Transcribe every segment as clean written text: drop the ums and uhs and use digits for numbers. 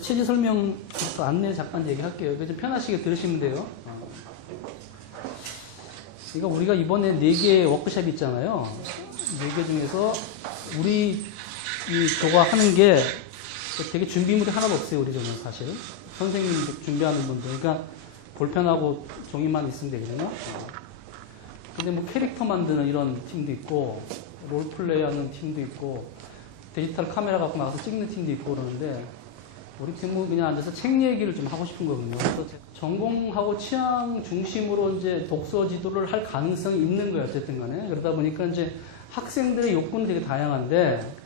이제 취지 설명 안내 잠깐 얘기할게요. 좀 편하시게 들으시면 돼요. 그러니까 우리가 이번에 4개의 워크숍 있잖아요. 4개 중에서 우리 이 조가 하는 게 되게 준비물이 하나도 없어요. 우리 조는 사실. 선생님 준비하는 분들. 그러니까 볼펜하고 종이만 있으면 되거든요. 근데 뭐 캐릭터 만드는 이런 팀도 있고, 롤플레이 하는 팀도 있고, 디지털 카메라 갖고 나가서 찍는 팀도 있고 그러는데, 우리 팀은 그냥 앉아서 책 얘기를 좀 하고 싶은 거거든요. 그래서 전공하고 취향 중심으로 이제 독서 지도를 할 가능성이 있는 거예요. 어쨌든 간에. 그러다 보니까 이제 학생들의 욕구는 되게 다양한데,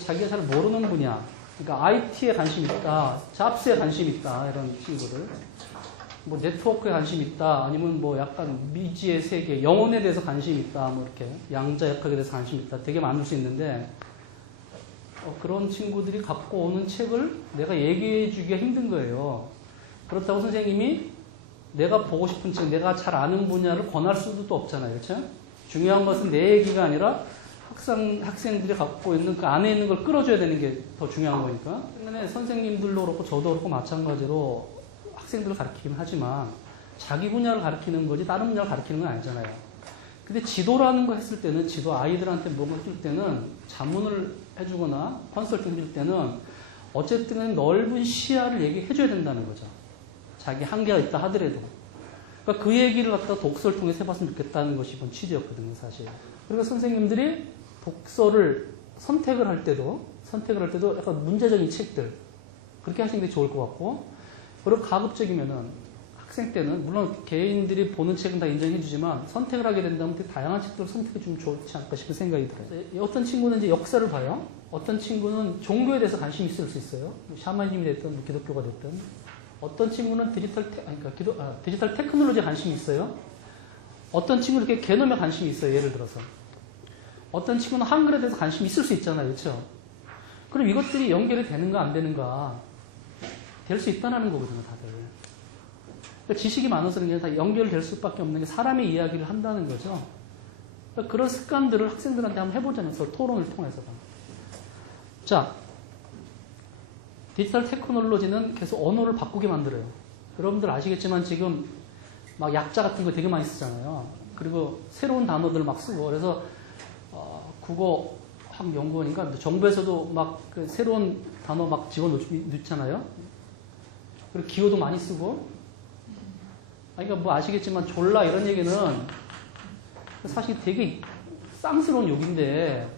자기가 잘 모르는 분야, 그러니까 IT에 관심 있다, 잡스에 관심 있다, 이런 친구들. 뭐 네트워크에 관심 있다, 아니면 뭐 약간 미지의 세계, 영혼에 대해서 관심 있다, 뭐 이렇게 양자역학에 대해서 관심 있다, 되게 많을 수 있는데, 그런 친구들이 갖고 오는 책을 내가 얘기해 주기가 힘든 거예요. 그렇다고 선생님이 내가 보고 싶은 책, 내가 잘 아는 분야를 권할 수도 없잖아요. 그렇죠? 중요한 것은 내 얘기가 아니라 학생들이 갖고 있는 그 안에 있는 걸 끌어줘야 되는 게 더 중요한 거니까. 선생님들도 그렇고 저도 그렇고 마찬가지로 학생들을 가르치긴 하지만 자기 분야를 가르치는 거지 다른 분야를 가르치는 건 아니잖아요. 근데 지도라는 거 했을 때는, 지도 아이들한테 뭔가 줄 때는, 자문을 해주거나 컨설팅 해줄 때는 어쨌든 넓은 시야를 얘기해줘야 된다는 거죠. 자기 한계가 있다 하더라도. 그러니까 그 얘기를 갖다 독서를 통해서 해봤으면 좋겠다는 것이 이번 취지였거든요, 사실. 그러니까 선생님들이 독서를 선택을 할 때도 약간 문제적인 책들, 그렇게 하시는 게 좋을 것 같고, 그리고 가급적이면은 학생 때는 물론 개인들이 보는 책은 다 인정해 주지만 선택을 하게 된다면 되게 다양한 책들을 선택해 주면 좋지 않을까 싶은 생각이 들어요. 어떤 친구는 이제 역사를 봐요. 어떤 친구는 종교에 대해서 관심이 있을 수 있어요. 샤머니즘이 됐든 기독교가 됐든. 어떤 친구는 디지털 테크놀로지에 관심이 있어요. 어떤 친구는 이렇게 개념에 관심이 있어요. 예를 들어서. 어떤 친구는 한글에 대해서 관심이 있을 수 있잖아요. 그렇죠? 그럼 이것들이 연결이 되는가 안 되는가 될 수 있다는 거거든요. 다들. 그러니까 지식이 많아서 그냥 다 연결될 수밖에 없는 게 사람의 이야기를 한다는 거죠. 그러니까 그런 습관들을 학생들한테 한번 해보자는 서로 토론을 통해서. 자, 디지털 테크놀로지는 계속 언어를 바꾸게 만들어요. 여러분들 아시겠지만 지금 막 약자 같은 거 되게 많이 쓰잖아요. 그리고 새로운 단어들 막 쓰고, 그래서 국어학연구원인가 정부에서도 막 그 새로운 단어 막 집어넣잖아요. 그리고 기호도 많이 쓰고. 그러니까 뭐 아시겠지만 졸라 이런 얘기는 사실 되게 쌍스러운 욕인데,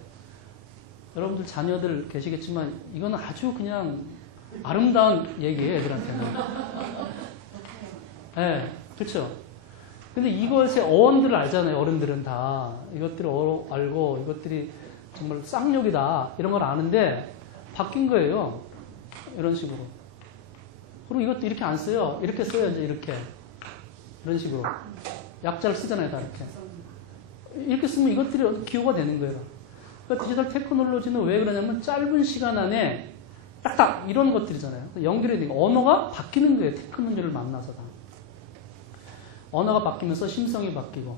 여러분들 자녀들 계시겠지만 이거는 아주 그냥 아름다운 얘기예요, 애들한테는. 네, 그렇죠. 근데 이것의 어원들을 알잖아요, 어른들은 다. 이것들을 알고 이것들이 정말 쌍욕이다 이런 걸 아는데 바뀐 거예요. 이런 식으로. 그리고 이것도 이렇게 안 써요. 이렇게 써요, 이제 이렇게. 이런 식으로. 약자를 쓰잖아요, 다 이렇게. 이렇게 쓰면 이것들이 기호가 되는 거예요. 그러니까 디지털 테크놀로지는 왜 그러냐면 짧은 시간 안에 딱딱 이런 것들이잖아요. 연결이 되고 언어가 바뀌는 거예요. 테크놀로지를 만나서 다. 언어가 바뀌면서 심성이 바뀌고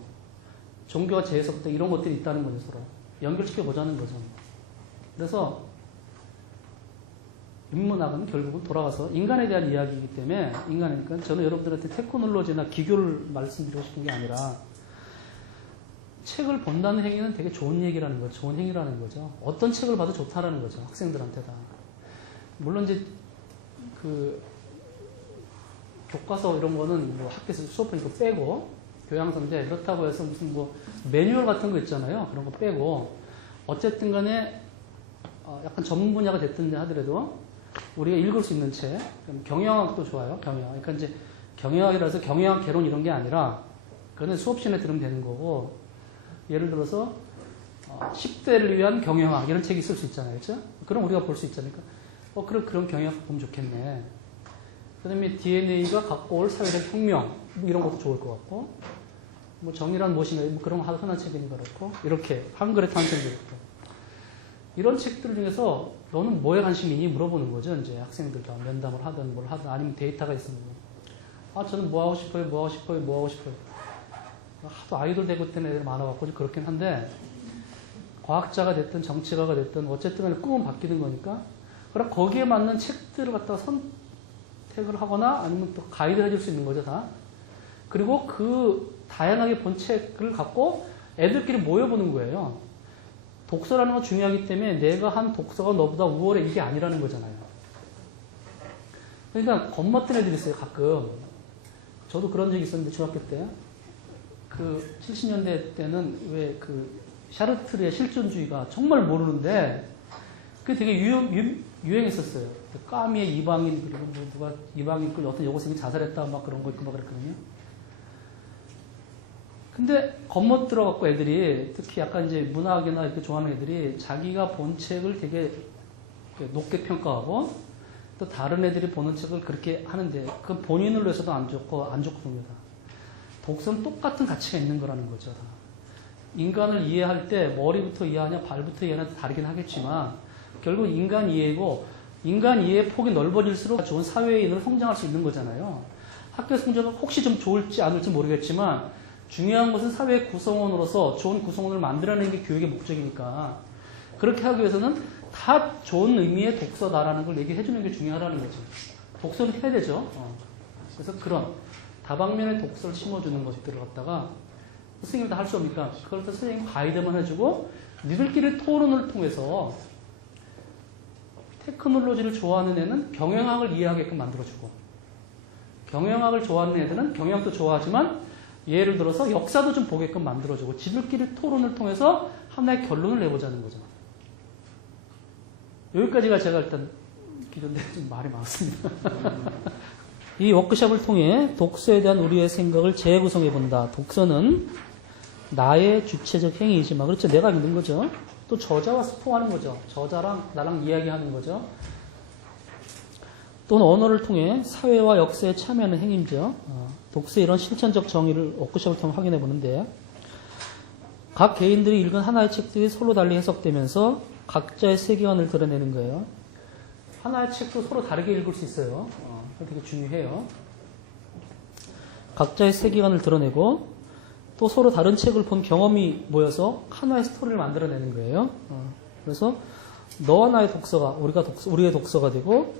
종교와 재해석 등 이런 것들이 있다는 거죠. 서로. 연결시켜 보자는 거죠. 그래서 인문학은 결국은 돌아가서 인간에 대한 이야기이기 때문에, 인간이니까 저는 여러분들한테 테크놀로지나 기교를 말씀드리고 싶은 게 아니라 책을 본다는 행위는 되게 좋은 얘기라는 거죠. 좋은 행위라는 거죠. 어떤 책을 봐도 좋다라는 거죠. 학생들한테 다. 물론 이제 그 교과서 이런 거는 뭐 학교에서 수업하니까 빼고, 교양서인데 그렇다고 해서 무슨 뭐 매뉴얼 같은 거 있잖아요. 그런 거 빼고, 어쨌든 간에 약간 전문 분야가 됐든지 하더라도 우리가 읽을 수 있는 책, 경영학도 좋아요. 경영학. 그러니까 이제 경영학이라서 경영학 개론 이런 게 아니라 그거는 수업 시간에 들으면 되는 거고, 예를 들어서 10대를 위한 경영학 이런 책이 있을 수 있잖아요. 그렇죠? 그럼 우리가 볼 수 있잖아요. 그런 경영학 보면 좋겠네. 그 다음에 DNA가 갖고 올 사회적 혁명 뭐 이런 것도 좋을 것 같고, 뭐 정의란 무엇인가 뭐 그런 거 흔한 책인 것 같고, 이렇게 한글의 탄생도 있고, 이런 책들 중에서 너는 뭐에 관심이 있니? 물어보는 거죠. 이제 학생들도 면담을 하든 뭘 하든, 아니면 데이터가 있으면. 저는 뭐 하고 싶어요? 뭐 하고 싶어요? 뭐 하고 싶어요? 하도 아이돌 대구 때문에 애들 많아갖고 그렇긴 한데, 과학자가 됐든 정치가가 됐든 어쨌든 꿈은 바뀌는 거니까 그럼 거기에 맞는 책들을 갖다가 선택을 하거나 아니면 또 가이드를 해줄 수 있는 거죠, 다. 그리고 그 다양하게 본 책을 갖고 애들끼리 모여보는 거예요. 독서라는 건 중요하기 때문에 내가 한 독서가 너보다 우월해 이게 아니라는 거잖아요. 그러니까 겁먹던 애들이 있어요, 가끔. 저도 그런 적이 있었는데, 중학교 때. 그 70년대 때는 왜 그 샤르트르의 실존주의가 정말 모르는데 그게 되게 유행했었어요. 까미의 이방인, 그리고 뭐 누가 이방인, 그 어떤 여고생이 자살했다, 막 그런 거 있고 막 그랬거든요. 근데 겁먹들어갖고 애들이, 특히 약간 이제 문학이나 이렇게 좋아하는 애들이 자기가 본 책을 되게 높게 평가하고 또 다른 애들이 보는 책을 그렇게 하는데 그 본인을 위해서도 안 좋고 봅니다. 독서는 똑같은 가치가 있는 거라는 거죠. 다. 인간을 이해할 때 머리부터 이해하냐 발부터 이해하냐 다르긴 하겠지만 결국 인간 이해고 인간 이해의 폭이 넓어질수록 좋은 사회인으로 성장할 수 있는 거잖아요. 학교 성적은 혹시 좀 좋을지 않을지 모르겠지만 중요한 것은 사회 구성원으로서 좋은 구성원을 만들어내는 게 교육의 목적이니까 그렇게 하기 위해서는 다 좋은 의미의 독서다라는 걸 얘기해 주는 게 중요하다는 거죠. 독서는 해야 되죠. 그래서 그런 다방면의 독서를 심어주는 것들을 갖다가 선생님이 다 할 수 없으니까 그걸 또 선생님 가이드만 해주고 니들끼리 토론을 통해서 테크놀로지를 좋아하는 애는 경영학을 이해하게끔 만들어주고 경영학을 좋아하는 애들은 경영학도 좋아하지만 예를 들어서 역사도 좀 보게끔 만들어주고 지들끼리 토론을 통해서 하나의 결론을 내보자는 거죠. 여기까지가 제가 일단 기존에 좀 말이 많습니다. 이 워크숍을 통해 독서에 대한 우리의 생각을 재구성해 본다. 독서는 나의 주체적 행위이지만 그렇죠. 내가 믿는 거죠. 또 저자와 소통하는 거죠. 저자랑 나랑 이야기하는 거죠. 또는 언어를 통해 사회와 역사에 참여하는 행위죠. 독서의 이런 실천적 정의를 워크숍을 통해 확인해 보는데 각 개인들이 읽은 하나의 책들이 서로 달리 해석되면서 각자의 세계관을 드러내는 거예요. 하나의 책도 서로 다르게 읽을 수 있어요. 그게 되게 중요해요. 각자의 세계관을 드러내고 또 서로 다른 책을 본 경험이 모여서 하나의 스토리를 만들어내는 거예요. 그래서 너와 나의 독서가 우리의 독서가 되고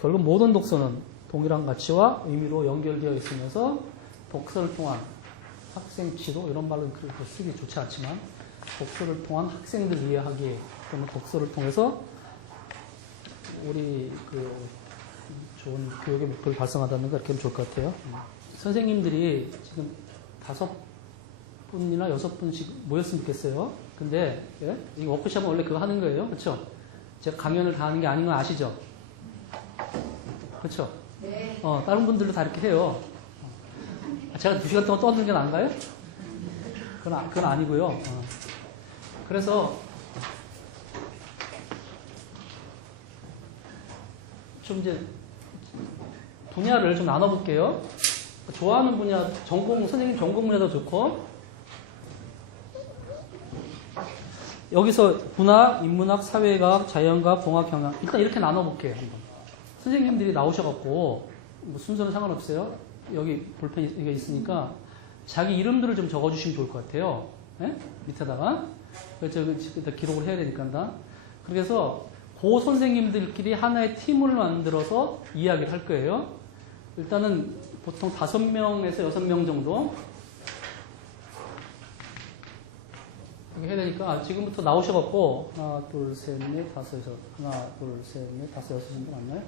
결국 모든 독서는 동일한 가치와 의미로 연결되어 있으면서 독서를 통한 학생 지도 이런 말은 그렇게 쓰기 좋지 않지만 독서를 통한 학생들 이해하기 또는 독서를 통해서 우리 그 좋은 교육의 목표를 달성하다는 거 이렇게 하면 좋을 것 같아요. 선생님들이 지금 5분이나 6분씩 모였으면 좋겠어요. 근데 예? 이 워크숍은 원래 그거 하는 거예요. 그렇죠? 제가 강연을 다 하는 게 아닌 건 아시죠? 그렇죠? 네. 다른 분들도 다 이렇게 해요. 제가 2시간 동안 떠드는 게 나은가요? 그건 아니고요. 그래서 좀 이제 분야를 좀 나눠볼게요. 좋아하는 분야, 선생님 전공 분야도 좋고, 여기서 문학, 인문학, 사회과학, 자연과학, 공학, 경영. 일단 이렇게 나눠볼게요. 한번. 선생님들이 나오셔갖고, 뭐 순서는 상관없어요. 여기 볼펜이 이게 있으니까, 자기 이름들을 좀 적어주시면 좋을 것 같아요. 네? 밑에다가. 그래서 기록을 해야 되니까. 다. 그래서, 고 선생님들끼리 하나의 팀을 만들어서 이야기를 할 거예요. 일단은 보통 5명에서 6명 정도 이렇게 해야 되니까 지금부터 나오셔갖고 하나, 둘, 셋, 넷, 다섯, 여섯 하나, 둘, 셋, 넷, 다섯, 여섯 정도 맞나요?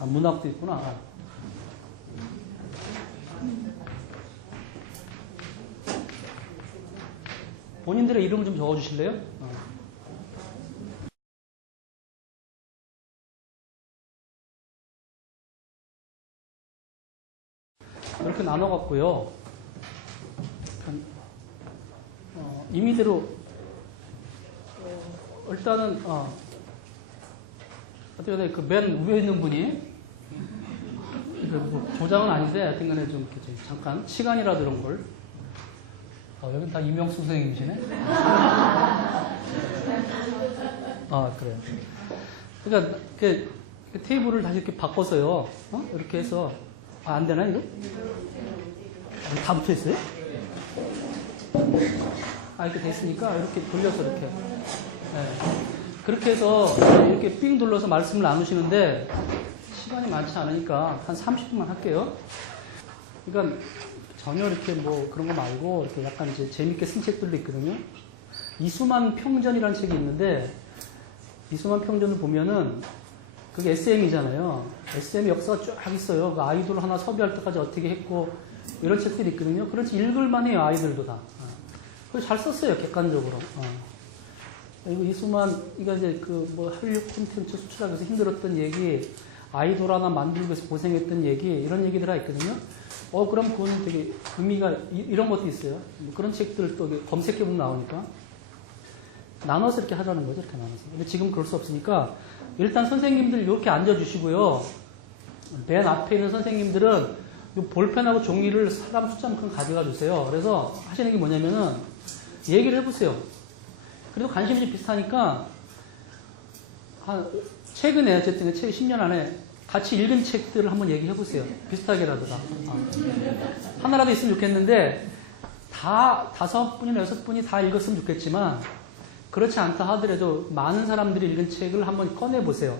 문학도 있구나. 본인들의 이름을 좀 적어주실래요? 이렇게 나눠갖고요. 임의대로 일단은 어떻게 그 맨 위에 있는 분이 뭐 조장은 아닌데 하여튼간에 좀 이렇게 잠깐 시간이라도 이런 걸 여긴 다 이명수 선생님이시네. 그래요. 그러니까 그 테이블을 다시 이렇게 바꿔서요. 이렇게 해서 안 되나 이거? 다 붙어 있어요? 이렇게 됐으니까 이렇게 돌려서 이렇게. 네. 그렇게 해서 이렇게 삥 둘러서 말씀을 나누시는데 시간이 많지 않으니까 한 30분만 할게요. 그러니까 전혀 이렇게 뭐 그런 거 말고 이렇게 약간 이제 재밌게 쓴 책들도 있거든요. 이수만 평전이라는 책이 있는데 이수만 평전을 보면은 그게 SM이잖아요. SM 역사가 쫙 있어요. 그 아이돌 하나 섭외할 때까지 어떻게 했고 이런 책들이 있거든요. 그렇지 읽을만 해요. 아이들도 다. 그걸 잘 썼어요. 객관적으로. 그리고 이수만 이거 이제 그 뭐 한류 콘텐츠 수출하기 위해서 힘들었던 얘기, 아이돌 하나 만들기 위해서 고생했던 얘기 이런 얘기들 다 있거든요. 그럼 그거는 되게 의미가 이런 것도 있어요. 뭐 그런 책들 또 검색해보면 나오니까 나눠서 이렇게 하자는 거죠. 이렇게 나눠서. 근데 지금 그럴 수 없으니까 일단 선생님들 이렇게 앉아주시고요. 맨 앞에 있는 선생님들은 이 볼펜하고 종이를 사람 숫자만큼 가져가 주세요. 그래서 하시는 게 뭐냐면은 얘기를 해보세요. 그래도 관심이 좀 비슷하니까 최근에 어쨌든 책 10년 안에 같이 읽은 책들을 한번 얘기해 보세요. 비슷하게라도 다. 하나라도 있으면 좋겠는데 다 5분이나 6분이 다 읽었으면 좋겠지만 그렇지 않다 하더라도 많은 사람들이 읽은 책을 한번 꺼내 보세요.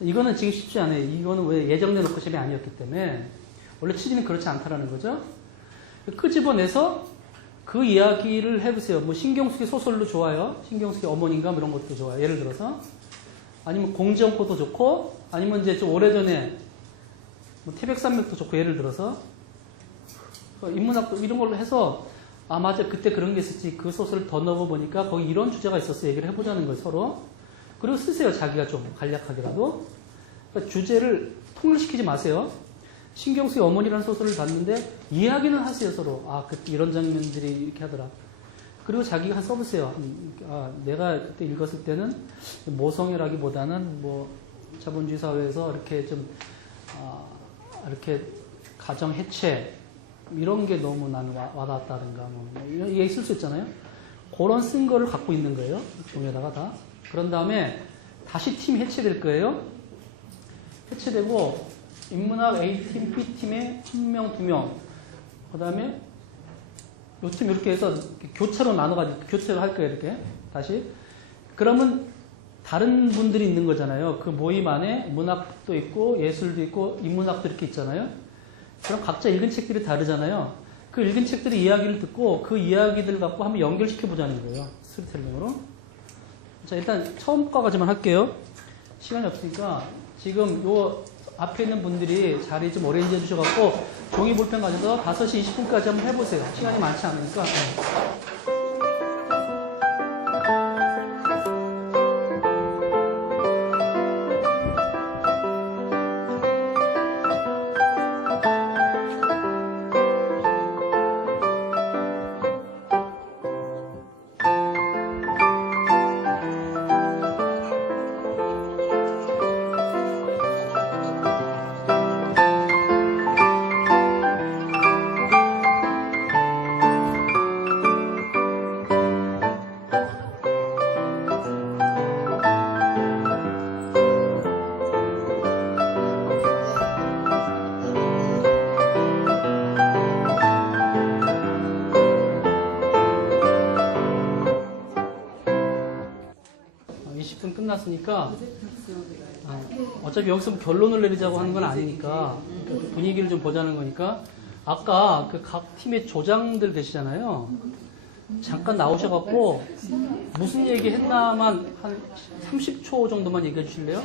이거는 지금 쉽지 않아요. 이거는 왜 예정된 워크숍이 아니었기 때문에 원래 취지는 그렇지 않다라는 거죠. 끄집어내서 그 이야기를 해보세요. 뭐 신경숙의 소설도 좋아요. 신경숙의 어머니인가 뭐 이런 것도 좋아요. 예를 들어서 아니면 공지영포도 좋고 아니면 이제 좀 오래전에 뭐 태백산맥도 좋고 예를 들어서 인문학도 이런 걸로 해서 맞아 그때 그런 게 있었지 그 소설을 더 넣어보니까 거기 이런 주제가 있었어 얘기를 해보자는 거예요 서로. 그리고 쓰세요 자기가 좀 간략하게라도. 그러니까 주제를 통일시키지 마세요. 신경수의 어머니라는 소설을 봤는데 이야기는 하세요 서로. 그때 이런 장면들이 이렇게 하더라. 그리고 자기가 써보세요. 내가 그때 읽었을 때는 모성애라기보다는 뭐 자본주의 사회에서 이렇게 좀 이렇게 가정 해체 이런 게 너무 나는 와닿았다든가 뭐 이런 얘기 쓸 수 있잖아요. 그런 쓴 거를 갖고 있는 거예요. 종에다가 다. 그런 다음에 다시 팀 해체될 거예요. 해체되고 인문학 A팀, B팀에 1명, 2명 그 다음에 요 팀 이렇게 해서 교차로 나눠가지고 교체를 할 거예요. 이렇게 다시. 그러면 다른 분들이 있는 거잖아요. 그 모임 안에 문학도 있고 예술도 있고 인문학도 이렇게 있잖아요. 그럼 각자 읽은 책들이 다르잖아요. 그 읽은 책들의 이야기를 듣고 그 이야기들 갖고 한번 연결시켜 보자는 거예요. 스토리텔링으로. 자, 일단 처음 거까지만 할게요. 시간이 없으니까 지금 요 앞에 있는 분들이 자리 좀 어레인지 해주셔갖고 종이 볼펜 가져서 5시 20분까지 한번 해보세요. 시간이 많지 않으니까. 끝났으니까 어차피 여기서 뭐 결론을 내리자고 하는 건 아니니까 분위기를 좀 보자는 거니까 아까 그 각 팀의 조장들 계시잖아요. 잠깐 나오셔갖고 무슨 얘기 했나만 한 30초 정도만 얘기해 주실래요?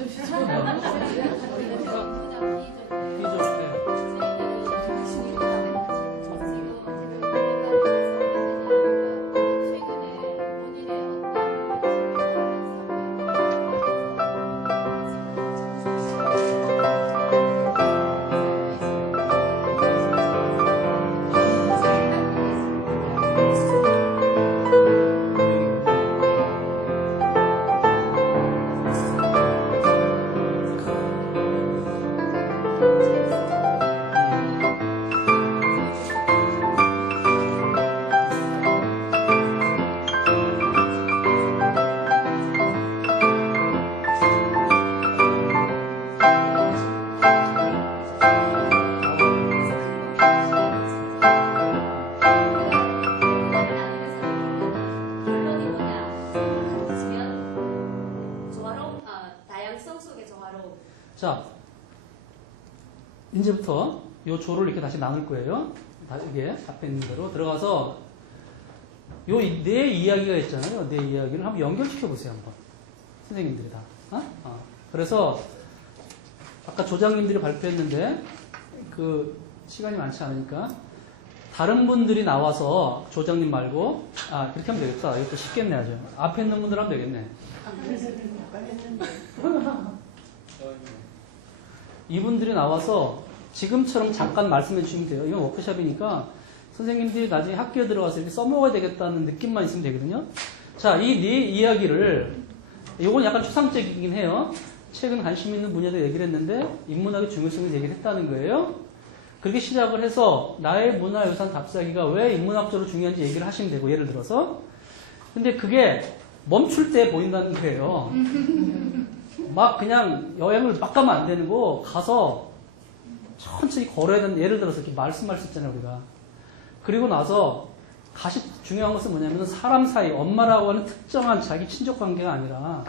자, 이제부터 요 조를 이렇게 다시 나눌 거예요. 이게 앞에 있는 대로 들어가서 요 내 이야기가 있잖아요. 내 이야기를 한번 연결시켜 보세요. 한번 선생님들이 다. 그래서 아까 조장님들이 발표했는데 그 시간이 많지 않으니까 다른 분들이 나와서 조장님 말고 그렇게 하면 되겠다. 이것도 쉽겠네 아주. 앞에 있는 분들 하면 되겠네. 이분들이 나와서 지금처럼 잠깐 말씀해 주시면 돼요. 이건 워크숍이니까 선생님들이 나중에 학교에 들어가서 이렇게 써먹어야 되겠다는 느낌만 있으면 되거든요. 자, 이 네 이야기를, 이건 약간 추상적이긴 해요. 최근 관심 있는 분야도 얘기를 했는데 인문학의 중요성을 얘기를 했다는 거예요. 그렇게 시작을 해서 나의 문화유산 답사기가 왜 인문학적으로 중요한지 얘기를 하시면 되고, 예를 들어서. 근데 그게 멈출 때 보인다는 거예요. 막 그냥 여행을 막 가면 안 되는 거, 가서 천천히 걸어야 되는, 예를 들어서 이렇게 말씀할 수 있잖아요, 우리가. 그리고 나서 중요한 것은 뭐냐면 사람 사이, 엄마라고 하는 특정한 자기 친족 관계가 아니라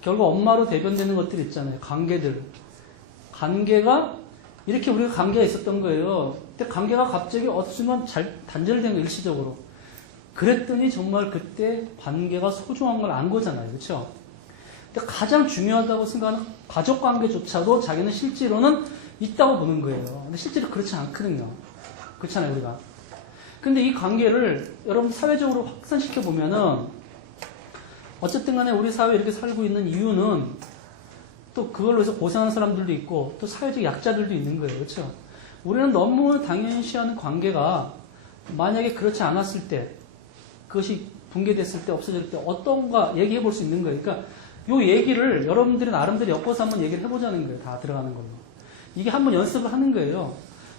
결국 엄마로 대변되는 것들 있잖아요. 관계들. 관계가 이렇게 우리가 관계가 있었던 거예요. 근데 관계가 갑자기 어떤 순간 단절된 거, 일시적으로. 그랬더니 정말 그때 관계가 소중한 걸 안 거잖아요. 그렇죠? 근데 가장 중요하다고 생각하는 가족 관계조차도 자기는 실제로는 있다고 보는 거예요. 근데 실제로 그렇지 않거든요. 그렇잖아요, 우리가. 근데 이 관계를 여러분 사회적으로 확산시켜 보면은 어쨌든 간에 우리 사회에 이렇게 살고 있는 이유는 또 그걸로 해서 고생하는 사람들도 있고 또 사회적 약자들도 있는 거예요. 그렇죠? 우리는 너무 당연시하는 관계가 만약에 그렇지 않았을 때, 그것이 붕괴됐을 때, 없어질 때 어떤가 얘기해 볼 수 있는 거예요. 그러니까 요 얘기를 여러분들이 나름대로 엮어서 한번 얘기를 해보자는 거예요. 다 들어가는 걸로. 이게 한번 연습을 하는 거예요.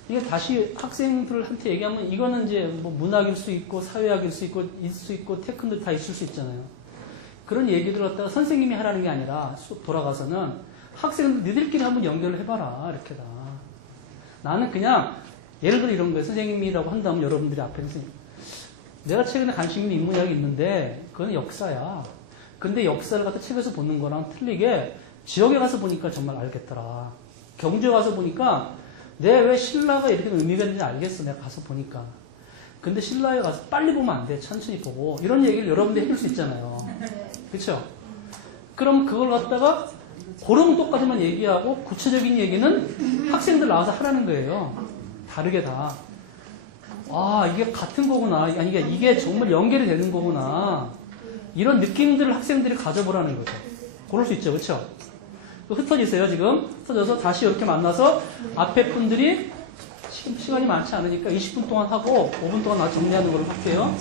이게 다시 학생들한테 얘기하면 이거는 이제 뭐 문학일 수 있고 사회학일 수 있고 있을 수 있고 테크노도 다 있을 수 있잖아요. 그런 얘기들을 갖다가 선생님이 하라는 게 아니라 쑥 돌아가서는 학생들 니들끼리 한번 연결을 해봐라. 이렇게다. 나는 그냥 예를 들어 이런 거예요. 선생님이라고 한다면 여러분들이 앞에 선생님. 내가 최근에 관심 있는 인문학이 있는데 그건 역사야. 근데 역사를 갖다 책에서 보는 거랑 틀리게 지역에 가서 보니까 정말 알겠더라. 경주에 가서 보니까 내가 왜 신라가 이렇게 의미가 있는지 알겠어. 내가 가서 보니까. 근데 신라에 가서 빨리 보면 안 돼. 천천히 보고. 이런 얘기를 여러분들이 해줄 수 있잖아요. 그렇죠? 그럼 그걸 갖다가 그런 것까지만 얘기하고 구체적인 얘기는 학생들 나와서 하라는 거예요. 다르게 다. 이게 같은 거구나. 아니, 이게 정말 연결이 되는 거구나. 이런 느낌들을 학생들이 가져보라는 거죠. 그럴 수 있죠. 그렇죠? 흩어지세요, 지금. 흩어져서 다시 이렇게 만나서 앞에 분들이 지금 시간이 많지 않으니까 20분 동안 하고 5분 동안 나 정리하는 걸로 할게요.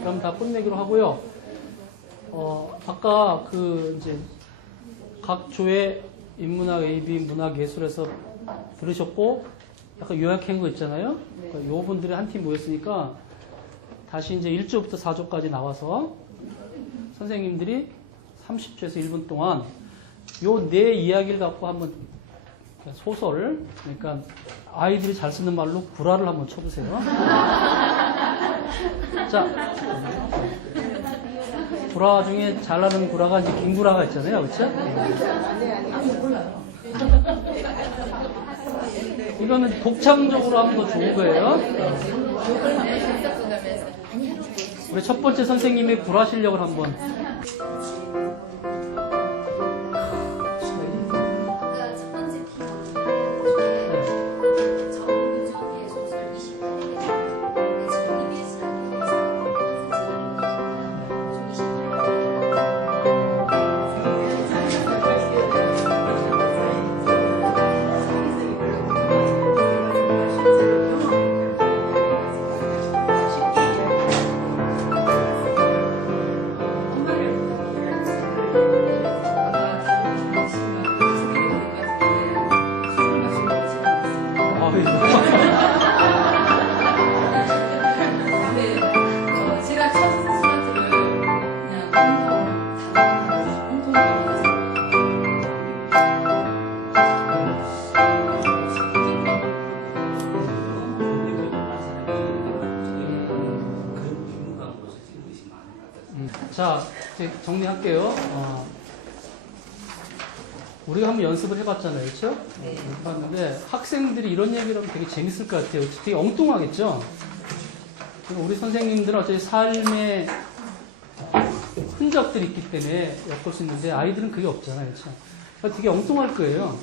그럼 다 끝내기로 하고요. 아까 이제 각 조의 인문학, AB, 문학, 예술에서 들으셨고, 약간 요약한 거 있잖아요. 그러니까 요 분들이 한 팀 모였으니까 다시 이제 1조부터 4조까지 나와서 선생님들이 30초에서 1분 동안 요 네 이야기를 갖고 한번 소설, 그러니까 아이들이 잘 쓰는 말로 구라를 한번 쳐보세요. 자, 구라 중에 잘 나가는 구라가 이제 긴 구라가 있잖아요. 그렇죠? 이거는 독창적으로 하면 더 좋은 거예요. 우리 첫 번째 선생님의 구라 실력을 한번. 자, 이제 정리할게요. 우리가 한번 연습을 해봤잖아요. 그렇죠? 네. 해봤는데 학생들이 이런 얘기를 하면 되게 재밌을 것 같아요. 되게 엉뚱하겠죠? 우리 선생님들은 어차피 삶의 흔적들이 있기 때문에 엮을 수 있는데 아이들은 그게 없잖아요. 그렇죠? 그러니까 되게 엉뚱할 거예요.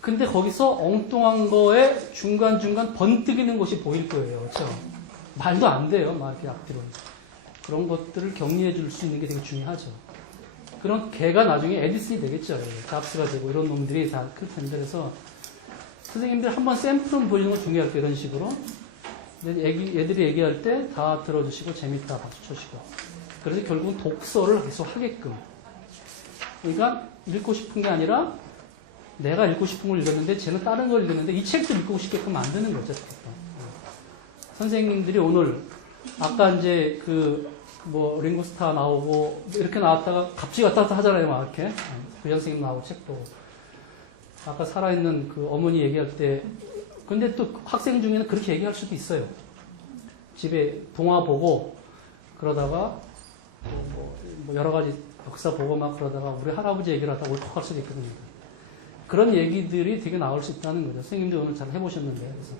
근데 거기서 엉뚱한 거에 중간중간 번뜩이는 것이 보일 거예요. 그렇죠? 말도 안 돼요. 막 이렇게 앞뒤로. 그런 것들을 격리해 줄 수 있는 게 되게 중요하죠. 그런 걔가 나중에 에디슨이 되겠죠. 잡스가 되고 이런 놈들이 다 클 텐데. 그래서 선생님들 한번 샘플은 보이는 거 중요할 때 이런 식으로. 애들이 얘기할 때 다 들어주시고 재밌다 박수 쳐주시고. 그래서 결국은 독서를 계속 하게끔. 그러니까 읽고 싶은 게 아니라 내가 읽고 싶은 걸 읽었는데 쟤는 다른 걸 읽었는데 이 책도 읽고 싶게끔 만드는 거죠. 선생님들이 오늘 아까 이제 링고스타 나오고 이렇게 나왔다가 갑자기 왔다 갔다 하잖아요. 막 이렇게 부장 선생님 나오고 책 보고 아까 살아있는 그 어머니 얘기할 때 근데 또 학생 중에는 그렇게 얘기할 수도 있어요. 집에 동화 보고 그러다가 뭐 여러 가지 역사 보고 막 그러다가 우리 할아버지 얘기를 하다가 울컥할 수도 있거든요. 그런 얘기들이 되게 나올 수 있다는 거죠. 선생님들 오늘 잘 해보셨는데 그래서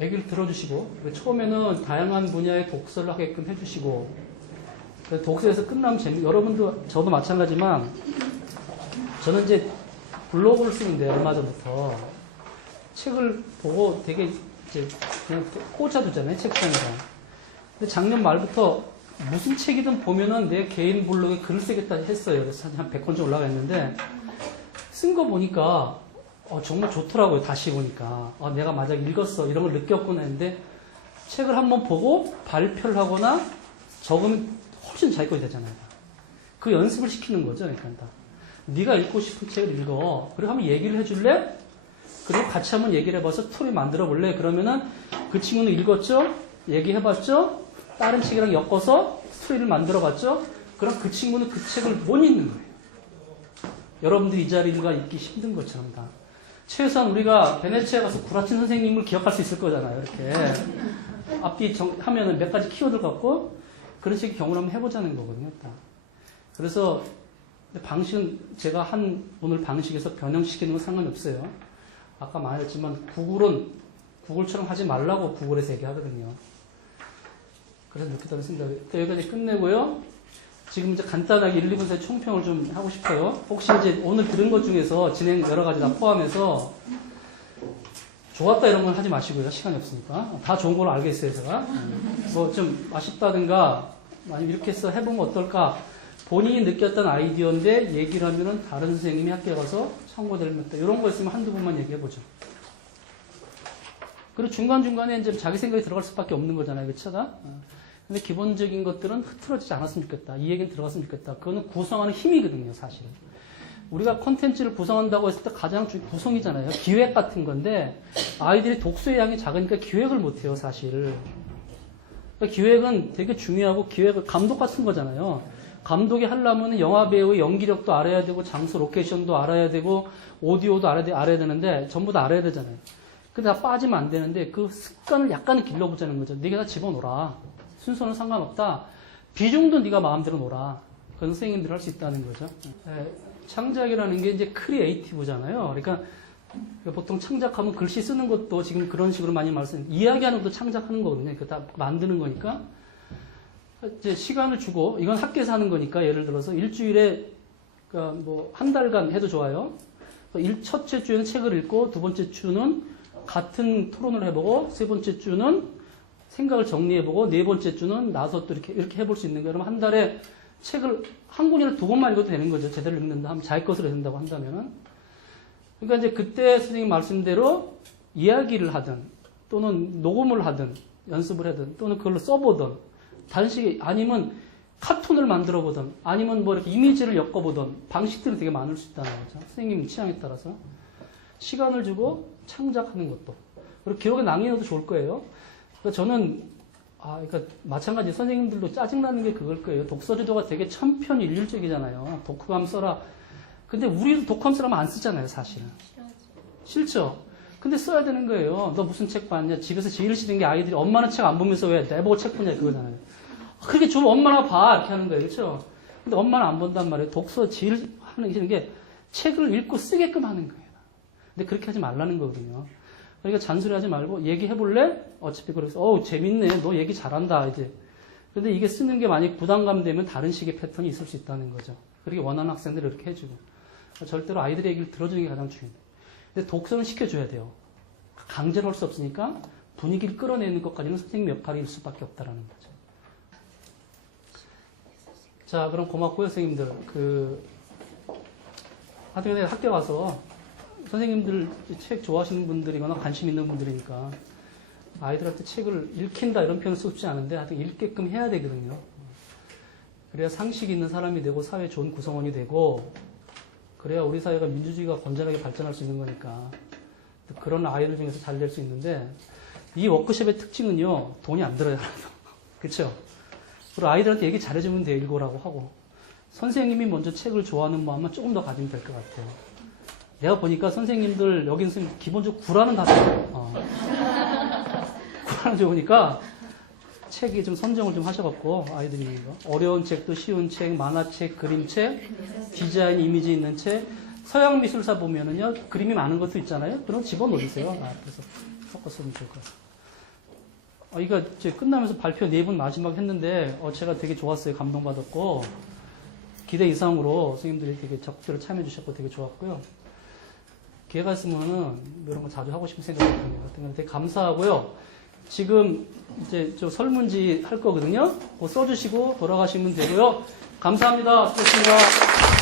얘기를 들어주시고 처음에는 다양한 분야의 독서를 하게끔 해주시고 독서에서 끝나면 여러분도 저도 마찬가지지만 저는 이제 블로그를 쓰는데 얼마 전부터 책을 보고 되게 이제 그냥 꽂아두잖아요 책상에서. 근데 작년 말부터 무슨 책이든 보면은 내 개인 블로그에 글을 쓰겠다 했어요. 그래서 한 100권 정도 올라가 있는데 쓴 거 보니까 정말 좋더라고요. 다시 보니까. 내가 맞아 읽었어. 이런 걸 느꼈구나 했는데 책을 한번 보고 발표를 하거나 적으면 훨씬 자기 것이 되잖아요. 그 연습을 시키는 거죠. 그러니까 네가 읽고 싶은 책을 읽어. 그리고 한번 얘기를 해줄래? 그리고 같이 한번 얘기를 해봐서 스토리 만들어 볼래? 그러면은 그 친구는 읽었죠? 얘기해봤죠? 다른 책이랑 엮어서 스토리를 만들어 봤죠? 그럼 그 친구는 그 책을 못 읽는 거예요. 여러분들이 이 자리가 읽기 힘든 것처럼 다. 최소한 우리가 베네치아에 가서 구라친 선생님을 기억할 수 있을 거잖아요. 이렇게. 앞뒤 하면은 몇 가지 키워드 갖고 그런 식의 경험을 한번 해보자는 거거든요. 다. 그래서 방식은 제가 오늘 방식에서 변형시키는 건 상관이 없어요. 아까 말했지만 구글은 구글처럼 하지 말라고 구글에서 얘기하거든요. 그래서 느꼈다는 생각이. 여기까지 끝내고요. 지금 이제 간단하게 1, 2분 사이 총평을 좀 하고 싶어요. 혹시 이제 오늘 들은 것 중에서 진행 여러 가지 다 포함해서 좋았다 이런 건 하지 마시고요. 시간이 없으니까. 다 좋은 걸 알겠어요, 제가. 뭐 좀 아쉽다든가 아니면 이렇게 해서 해보면 어떨까. 본인이 느꼈던 아이디어인데 얘기를 하면은 다른 선생님이 학교에 가서 참고될 수 있다. 이런 거 있으면 한두 번만 얘기해보죠. 그리고 중간중간에 이제 자기 생각이 들어갈 수밖에 없는 거잖아요. 그쵸? 근데 기본적인 것들은 흐트러지지 않았으면 좋겠다. 이 얘기는 들어갔으면 좋겠다. 그거는 구성하는 힘이거든요, 사실은. 우리가 콘텐츠를 구성한다고 했을 때 가장 중요한 구성이잖아요. 기획 같은 건데 아이들이 독서의 양이 작으니까 기획을 못해요, 사실. 그러니까 기획은 되게 중요하고 기획을 감독 같은 거잖아요. 감독이 하려면 영화 배우의 연기력도 알아야 되고 장소 로케이션도 알아야 되고 오디오도 알아야 되는데 전부 다 알아야 되잖아요. 근데 다 빠지면 안 되는데 그 습관을 약간은 길러보자는 거죠. 네가 다 집어넣어라. 순서는 상관없다. 비중도 네가 마음대로 놓아라. 그건 선생님들이 할 수 있다는 거죠. 창작이라는 게 이제 크리에이티브잖아요. 그러니까 보통 창작하면 글씨 쓰는 것도 지금 그런 식으로 많이 이야기하는 것도 창작하는 거거든요. 다 만드는 거니까. 이제 시간을 주고, 이건 학교에서 하는 거니까, 예를 들어서 일주일에, 그러니까 뭐, 한 달간 해도 좋아요. 첫째 주에는 책을 읽고, 두 번째 주는 같은 토론을 해보고, 세 번째 주는 생각을 정리해보고, 네 번째 주는 나서 또 이렇게 해볼 수 있는 거예요. 그러면 한 달에 책을 한 권이나 두 권만 읽어도 되는 거죠. 제대로 읽는다 하면, 자기 것으로 된다고 한다면은. 그러니까 이제 그때 선생님 말씀대로 이야기를 하든, 또는 녹음을 하든, 연습을 하든, 또는 그걸로 써보든, 단식이 아니면 카툰을 만들어 보든 아니면 뭐 이렇게 이미지를 엮어보든 방식들이 되게 많을 수 있다는 거죠. 선생님 취향에 따라서 시간을 주고 창작하는 것도 그리고 기록에 남기는 것도 좋을 거예요. 그러니까 저는 그러니까 마찬가지 선생님들도 짜증나는 게 그걸 거예요. 독서지도가 되게 천편일률적이잖아요. 독후감 써라. 근데 우리도 독후감 쓰라면 안 쓰잖아요, 사실은. 싫죠. 근데 써야 되는 거예요. 너 무슨 책 봤냐? 집에서 제일 싫은 게 아이들이 엄마는 책 안 보면서 왜 내보고 책 보냐 그거잖아요. 그렇게 좀 엄마나 봐 이렇게 하는 거예요, 그렇죠? 근데 엄마는 안 본단 말이에요. 독서 제일 하는 게 책을 읽고 쓰게끔 하는 거예요. 근데 그렇게 하지 말라는 거거든요. 그러니까 잔소리하지 말고 얘기해볼래? 어차피 그래서 재밌네, 너 얘기 잘한다 이제. 근데 이게 쓰는 게 만약 부담감 되면 다른 식의 패턴이 있을 수 있다는 거죠. 그렇게 원하는 학생들을 이렇게 해주고 절대로 아이들의 얘기를 들어주는 게 가장 중요해요. 근데 독서는 시켜줘야 돼요. 강제로 할 수 없으니까 분위기를 끌어내는 것까지는 선생님 역할일 수밖에 없다라는 거죠. 자, 그럼 고맙고요, 선생님들. 하여튼 학교 와서 선생님들 책 좋아하시는 분들이거나 관심 있는 분들이니까 아이들한테 책을 읽힌다 이런 표현을 쓰고 싶지 않은데 하여튼 읽게끔 해야 되거든요. 그래야 상식 있는 사람이 되고 사회 좋은 구성원이 되고 그래야 우리 사회가 민주주의가 건전하게 발전할 수 있는 거니까 그런 아이들 중에서 잘 될 수 있는데 이 워크숍의 특징은요. 돈이 안 들어요. 그렇죠? 그리고 아이들한테 얘기 잘해주면 돼요. 읽으라고 하고 선생님이 먼저 책을 좋아하는 마음만 조금 더 가지면 될 것 같아요. 내가 보니까 선생님들 여기 있는 기본적으로 구라는 다 써요. 구라는 좋으니까 책이 좀 선정을 좀 하셔갖고 아이들이 어려운 책도 쉬운 책, 만화책, 그림책, 디자인, 이미지 있는 책, 서양 미술사 보면은요 그림이 많은 것도 있잖아요. 그럼 집어넣으세요. 그래서 섞었으면 좋을 것 같아요. 이거 이제 끝나면서 발표 4분 마지막 했는데 제가 되게 좋았어요. 감동받았고 기대 이상으로 선생님들이 되게 적극적으로 참여해 주셨고 되게 좋았고요. 기회가 있으면은 이런 거 자주 하고 싶은 생각이 듭니다. 되게 감사하고요. 지금 이제 저 설문지 할 거거든요. 그거 써주시고 돌아가시면 되고요. 감사합니다. 수고하셨습니다.